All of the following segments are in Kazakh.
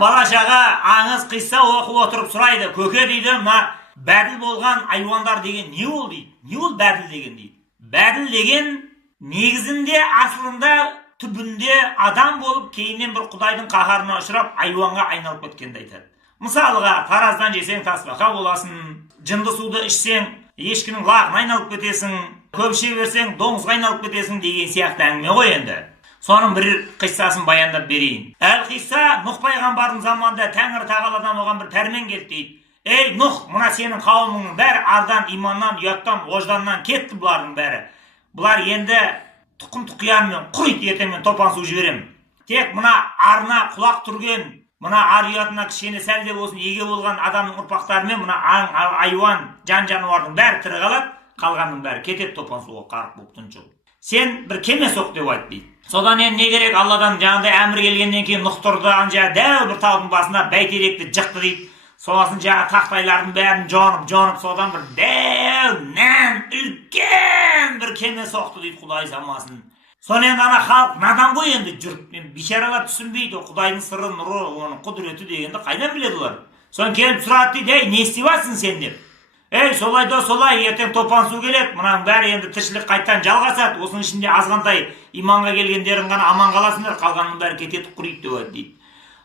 балашаға аңыз қисса оқып отырып сұрайды. Көке дейді, мына бәділ болған айуандар деген не ол дейді? Не ол бәділ деген дейді? Бәділ деген негізінде асылында түбінде адам болып, кейіннен бір құдайдың қаһарына ұшырап, айуанға айналып кеткенді айтады. Мысалға, тараздан жесең тасбақа боласың, жынды суды ішсең, ешкінің лағына айналып кетесің, көп іше берсең, доңызға айналып кетесің деген сияқты әңгіме ғой енді. Соның бір қиссасын баяндап берейін. Әл-Қисса Нұх пайғамбардың заманында Тәңір Тағаладан оған бір пәрмен келді дейді. Ей Нұх, мына сенің қауымыңның бәрі ардан, иманнан, ұяттан, ожданнан кетті бұлардың бәрі. Бұлар енді тұқым тұқиянмен құриды, ертемен топан су жіберем. Тек мына арына құлақ түрген, мына ар ұятына кішкене сәлде болсын еге болған адамның ұрпақтарымен мына аң, айуан, жан-жануардың бәрі тірі қалады, қалғанның бәрі кетеді топан суға қарық болып тұншығып. Сен бір кеме соқ деп айтты дейді. Содан енді не керек, Алладан жаңағыдай әмір келгеннен кейін Нұх тұрды, дәу бір таудың басына бәйтеректі жықты дейді. Сосын жаңағы тақтайлардың бәрін жонып, содан бір дәу, нән, үлкен бір кеме соқты дейді, Құдай самасын. Соны енді ана халық надан ғой енді жүріп, бишаралар түсінбейді, Құдайдың сыры, нұры, оның құдіреті дегенді қайдан біледі олар? Соны келіп сұрады дейді, ей, не істеватсың сен деп. Ей, солай да солай, ертең топан су келеді, мұнаның бәрі енді тіршілік қайттан жалғасады, осының ішінде азғантай иманға келгендерін ғана аман қаласыңдар, қалғанның бәрі кетеді құриды деп дейді.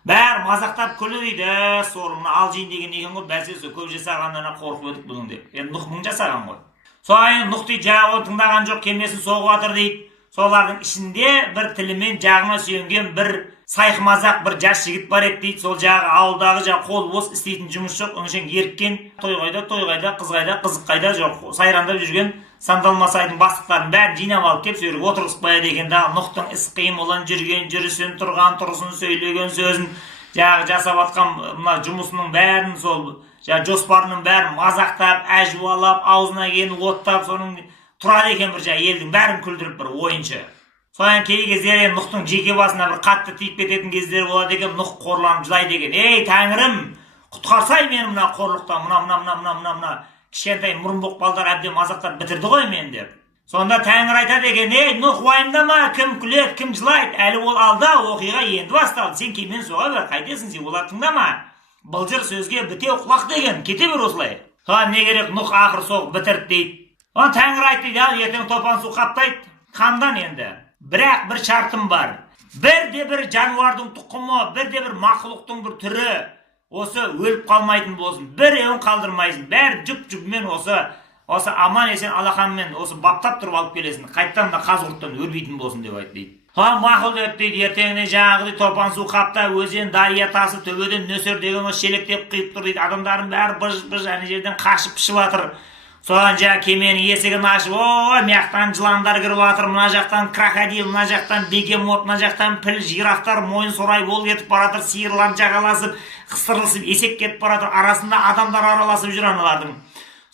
Бәрі мазақтап күлі дейді, сорымны алжин деген екен ғой, бәсесі көп жасағандарына қорқып өтіп бұның деп. Енді Нұх мың жасаған ғой. Соайын Нұх дейді, жағы тыңдаған жоқ, кемесін соғып атыр дейді. Солардың ішінде бір тілімен жағына сүйенген бір сайқымазақ бір жас жігіт бар еді дейді. Сол жағы ауылдағы жағы қол бос істейтін жұмыс жоқ, өңшең еріккен, той қайда, қыз қайда, қызық қайда жоқ, сайрандап жүрген сандалмасайдың бастықтарын бәрін жинап алып келіп сөйлеп отырғызып қояды екен. Дағы Нұхтың іс-қимылын, жүрген жүрісін, тұрған тұрысын, сөйлеген сөзін, жағы жасап атқан мына жұмысының бәрін, сол жоспарының бәрін мазақтап, әжуалап, аузына келін оттап, соның тұрады екен бір елдің бәрін күлдіріп бір ойыншы. Содан кей кездері Нұхтың жеке басына бір қатты тиіп кететін кездері болады екен, Нұх қорланып жылайды екен. Ей, Тәңірім, құтқарсай мені мына қорлықтан, мына кішкентай мұрынбоқ балдар әбден мазақтап бітірді ғой мен деп. Сонда Тәңір айтады екен, ей, Нұх уайымдама, кім күледі, кім жылайды, әлі ол алда, оқиға енді басталды. Сен кеймен соға бер, қайтесің, сен олар тыңдама. Былжыр сөзге бітеу құлақ деген, кете бер осылай. Соған не керек, Нұх ақыр соғып бітірді дейді. Он Тәңір айтты, ертең топан су қаптайды, қамдан енді. Бірақ бір шартым бар. Бірде бір жануардың тұқымы, бірде бір мақұлықтың бір түрі осы өліп қалмайтын болсын. Бір еуін қалдырмайсың. Бәрі жүп-жүпмен осы аман есен алақанмен осы баптап тұрып алып келесің. Қайттан да қазғұрттан өлбейтін болсын деп айтты дейді. Мақұл деп дейді, ертеңіне жаңағыдай топан су қапта, өзен, дария тасы, төбеден нөсер деген осы шелектеп қиып тұр дейді. Адамдардың бәрі быж-быж ана жерден қашып пішіп жатыр. Соған кеменің есігін ашып, мияқтан жыландар кіріп жатыр, мына жақтан крокодил, мына жақтан бегемот, мына жақтан піл, жирафтар мойын сорай болып кетіп баратыр, сиырлар жағаласып, қыстырылысып, есек кетіп баратыр, арасында адамдар араласып жүр аналардың.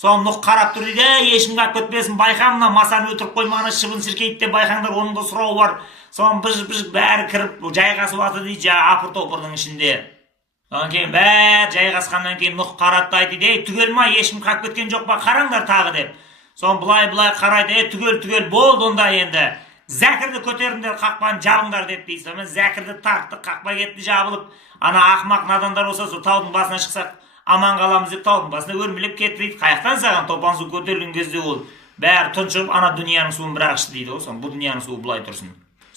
Соны Нұх қарап тұр дейді, ешкім қап кетпесін, байқа мына масаны өлтіріп қоймағаны шыбын сіркейді деп байқаңдар, оның да сұрауы бар. Соны быж-быж бәрі кіріп жайғасып жатыр дейді, апыр-топырдың ішінде. Содан кейін бәр жайғасқаннан кейін Нұх қаратты айтты, ей, түгел ма, ешкім қап кеткен жоқ па, қараңдар тағы деп. Соны бұлай қарайды, ей, түгел болды онда енді. Зәкірді көтеріңдер, қақпаны жабыңдар деп дейді. Сонымен Зәкірді тартты, қақпа кетті жабылып. Ана ақымақ надандар болса, сол таудың басына шықсақ, аман қаламыз деп таудың басына өрмелеп кетті дейді. Қаяқтан саған топан су көтерілген кезде ол бәрі тұншығып, ана дүнияның суын бірақ ішті дейді. Соны бұл дүнияның суы бұлай тұрсын.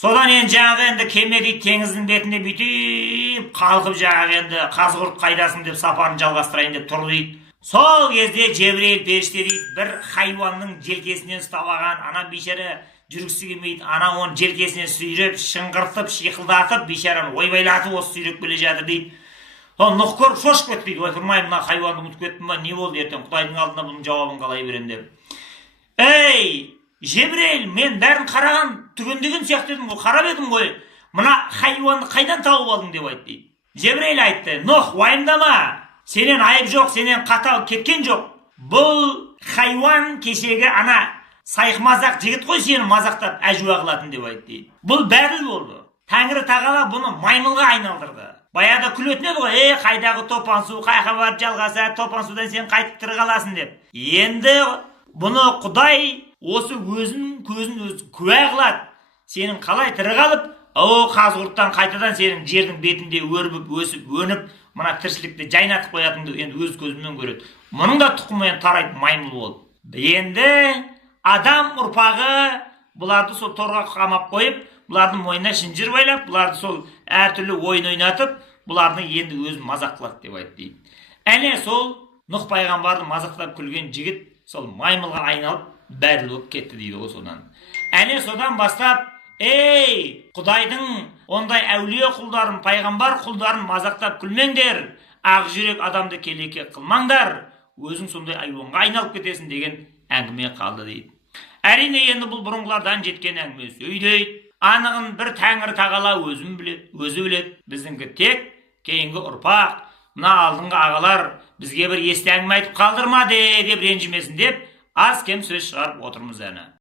Содан енді жаңағы енді кеме дейді, теңіздің бетінде бүйтіп қалқып жаңағы енді қазғұрт қайдасың деп сапарын жалғастырайын деп тұр дейді. Сол кезде Жебірейіл періште дейді, бір хайуанның желкесінен ұстап алған, ана бейшара жүргісі келмейді, ана оның желкесінен сүйреп, шыңғыртып, шиқылдатып, бейшараны ойбайлатып осы сүйреп келе жатыр дейді. Сол Нұх көріп шошып кетті дейді, ойпырмай мына хайуанды ұмытып кеттім ба, не болды ертең Құдайдың алдында бұның жауабын қалай берем деп. Ей, Жебірейіл, мен бәрін қараған түгендеген сияқты едім ғой, қарап едім ғой. Мына хайуанды қайдан тауып алдың деп айтты дейді. Жебірейіл айтты, Нұх, уайымдама, сенен айып жоқ, сенен қатал кеткен жоқ. Бұл хайуан кешегі ана сайқымазақ жігіт қой сені мазақтап әжуа қылатын деп айтты дейді. Бұл бәділ болды. Тәңірі Тағала бұны маймылға айналдырды. Баяғыда күлетін еді ғой, қайдағы топан су, қайқа барып жалғаса, топан судан сен қайтып тірі қаласың деп. Енді бұны Құдай осы өзінің көзін өзі куә қылады. Сенің қалай тірі қалып, о қазғұрттан қайтадан сенің жердің бетінде өрбіп, өсіп, өніп, мына тіршілікті жайнатып қоятынды енді өз көзіммен көреді. Мұның да тұқымымен тарайды маймыл болып. Енді адам ұрпағы бұларды сол торға қамап қойып, бұлардың мойнына шынжыр байлап, бұларды сол әртүрлі ойын ойнатып, бұлардың енді өзін мазақ қылады деп айтты дейді. Әне сол Нұх пайғамбарды мазақтап күлген жігіт сол маймылға айналып бәділ болып кетті дейді ғой содан. Әне содан бастап, ей, Құдайдың ондай әулие құлдарын, пайғамбар құлдарын мазақтап күлмеңдер, ақ жүрек адамды келеке қылмаңдар, өзің сондай айуанға айналып кетесің деген әңгіме қалды дейді. Әрине енді бұл бұрынғылардан жеткен әңгіме сөйдейді. Анығын бір Тәңір Тағала өзі біледі. Біздіңкі тек кейінгі ұрпақ, мына алдыңғы ағалар бізге бір есті әңгіме айтып қалдырмады деп ренжімесін деп аз кем сөз шығарып отырмыз әні.